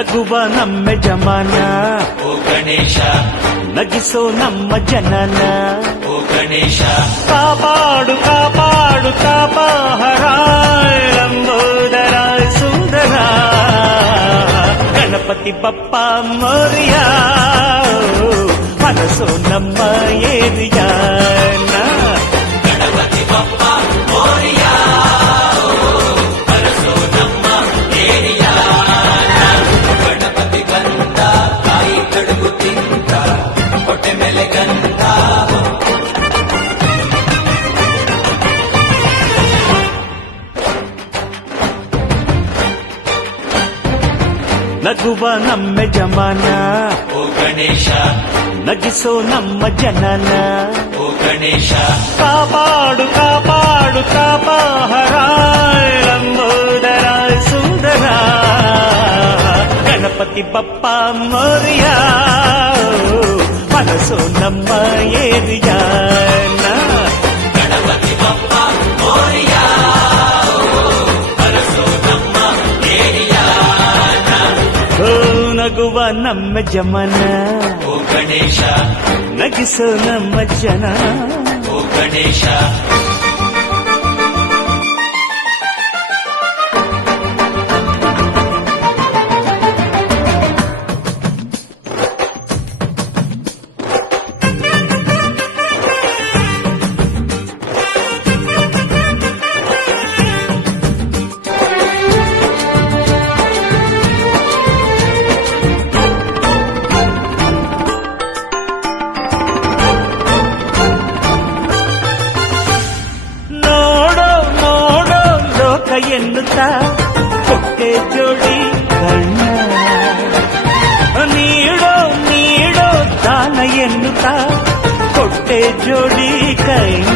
ನಗುವ ನಮ್ಮ ಜಮಾನ ಓ ಗಣೇಶ ನಗಿಸೋ ನಮ್ಮ ಜನನ ಓ ಗಣೇಶ ಕಾಪಾಡು ಕಾಪಾಡು ತಾಪಹರ ಲಂಬೋದರ ಸುಂದರ ಗಣಪತಿ ಬಪ್ಪ ಮೋರ್ಯ ಮನಸ್ಸು ನಮ್ಮ ಏರಿಯಾನ ಗಣಪತಿ ಬಪ್ಪ ಮೋರಿಯ ಮನಸ್ಸು ನಮ್ಮ ಏರಿಯಾ ಗಣಪತಿ ಗಂಧ ಕಾಯಿ ಕಡುಬು ತಿಂದ ಹೊಟ್ಟೆ ಮೇಲೆ ಗಂಧ ನಗುವ ನಮ್ಮ ಜಮಾನ ಓ ಗಣೇಶ ನಗಿಸೋ ನಮ್ಮ ಜನನ ಓ ಗಣೇಶ ಕಾಪಾಡು ಕಾಪಾಡು ತಾಪಹರ ಲಂಬೋದರ ಸುಂದರ ಗಣಪತಿ ಬಪ್ಪ ಮೋರ್ಯ ಮನಸ್ಸು ನಮ್ಮ ಏರಿಯಾನ ಗಣಪತಿ ಬಪ್ಪ ಮೋರಿಯ ಮನಸ್ಸು ನಮ್ಮ ಏರಿಯಾ ಓ ನಗುವ ನಮ್ಮ ಜಮನ ಓ ಗಣೇಶ ನಗಿಸೋ ನಮ್ಮ ಜನ ಓ ಗಣೇಶ ನೋಡೋ ನೋಡೋ ಲೋಕ ಎನ್ನುತ್ತಾ ಕೊಟ್ಟೆ ಜೋಡಿ ಕಣ್ಣ ನೀಡೋ ನೀಡೋ ದಾನ ಎನ್ನುತ್ತಾ ಕೊಟ್ಟೆ ಜೋಡಿ ಕೈನ